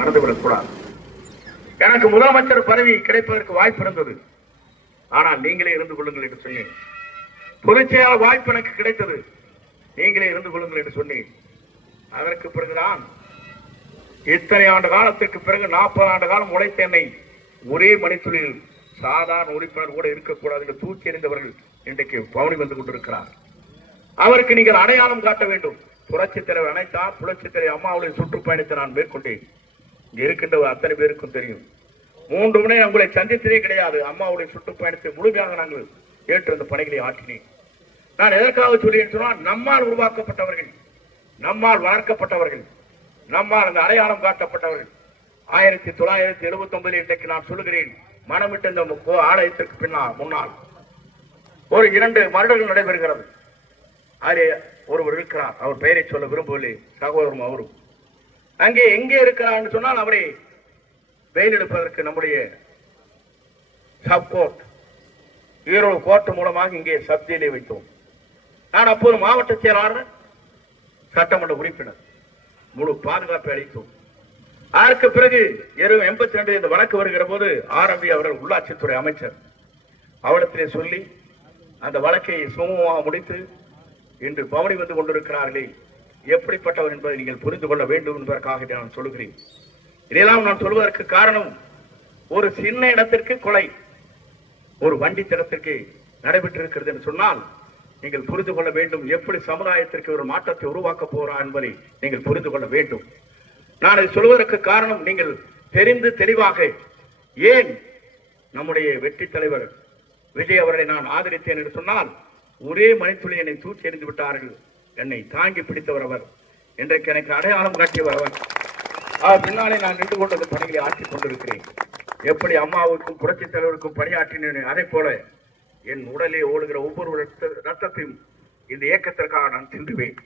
மறந்துவிடக்கூடாது. எனக்கு முதலமைச்சர் பதவி கிடைப்பதற்கு வாய்ப்பு இருந்தது. ஆனால் நீங்களே இருந்து கொள்ளுங்கள் என்று சொன்னேன். பொதுச் செயலாளர் வாய்ப்பு எனக்கு கிடைத்தது. நீங்களே இருந்து கொள்ளுங்கள் என்று சொன்னேன். அதற்கு பிறகுதான் இத்தனை ஆண்டு காலத்திற்கு பிறகு 40 ஆண்டு காலம் உழைத்த என்னை ஒரே மணித்துளில் சாதாரண உறுப்பினர் கூட இருக்கக்கூடாது என்று தூக்கி எறிந்தவர்கள் இன்றைக்கு பவனி வந்து கொண்டிருக்கிறார். அவருக்கு நீங்கள் அடையாளம் காட்ட வேண்டும். புரட்சித் தலைவர் அனைத்தார், புரட்சித் தலைவர் அம்மாவுடைய சுற்றுப்பயணத்தை நான் மேற்கொண்டேன். இங்க இருக்கின்ற அத்தனை பேருக்கும் தெரியும். 3 முறை உங்களை சந்தித்ததே கிடையாது. அம்மாவுடைய சுற்றுப்பயணத்தை முழுமையாக நாங்கள் ஏற்று அந்த பணிகளை ஆற்றினேன். நான் எதற்காக சொல்லினேன் சொன்னால், நம்மால் உருவாக்கப்பட்டவர்கள், நம்மால் வளர்க்கப்பட்டவர்கள், நம்மால் அந்த அடையாளம் காட்டப்பட்டவர்கள். 1979 இன்றைக்கு நான் சொல்லுகிறேன், மனமிட்ட இந்த ஆலயத்திற்கு முன்னால் ஒரு 2 வருடங்கள் நடைபெறுகிறது. அதிலே ஒருவர் இருக்கிறார். அவர் பெயரை சொல்ல விரும்பவில்லை, சகோதரரும் அவரும். அங்கே எங்கே இருக்கிறார் சொன்னால், அவரை பெயில் எடுப்பதற்கு நம்முடைய சப்கோர்ட் ஈரோடு கோர்ட் மூலமாக இங்கே சப்ஜெயிலை வைத்தோம். நான் அப்போது மாவட்ட செயலாளர், சட்டமன்ற உறுப்பினர், முழு பாதுகாப்பை அளித்தோம். அதற்கு பிறகு 82 இந்த வழக்கு வருகிற போது ஆரம்பி அவர்கள் உள்ளாட்சித்துறை அமைச்சர் அவரிடத்திலே சொல்லி அந்த வழக்கை சுமூகமாக முடித்து இன்று பவனி வந்து கொண்டிருக்கிறார்களே, எப்படிப்பட்டவர் என்பதை நீங்கள் புரிந்து கொள்ள வேண்டும் என்பதற்காக நான் சொல்லுகிறேன். இதெல்லாம் நான் சொல்வதற்கு காரணம், ஒரு சின்ன இடத்திற்கு கொலை ஒரு வண்டி தடத்திற்கு நடைபெற்றிருக்கிறது என்று சொன்னால் நீங்கள் புரிந்து கொள்ள வேண்டும், எப்படி சமுதாயத்திற்கு ஒரு மாற்றத்தை உருவாக்க போகிறார் என்பதை நீங்கள் புரிந்து கொள்ள வேண்டும். நான் இதை சொல்வதற்கு காரணம், நீங்கள் தெரிந்து தெளிவாக, ஏன் நம்முடைய வெற்றி தலைவர் விஜய் அவர்களை நான் ஆதரித்தேன் என்று சொன்னால், ஒரே மணித்துளி என்னை தூக்கி எறிந்து விட்டார்கள். என்னை தாங்கி பிடித்தவர் அவர். இன்றைக்கு எனக்கு அடையாளம் காட்டியவர் அவர். பின்னாலே நான் நின்று கொண்ட பணிகளை ஆற்றிக் கொண்டிருக்கிறேன். எப்படி அம்மாவுக்கும் புரட்சித் தலைவருக்கும் பணியாற்றினேன், அதே போல என் உடலே ஓடுகிற ஒவ்வொரு ரத்தத்தையும் இந்த இயக்கத்திற்காக நான் சிந்துவேன்.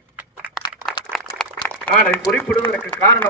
நான் அதை குறிப்பிடுவதற்கு காரணம்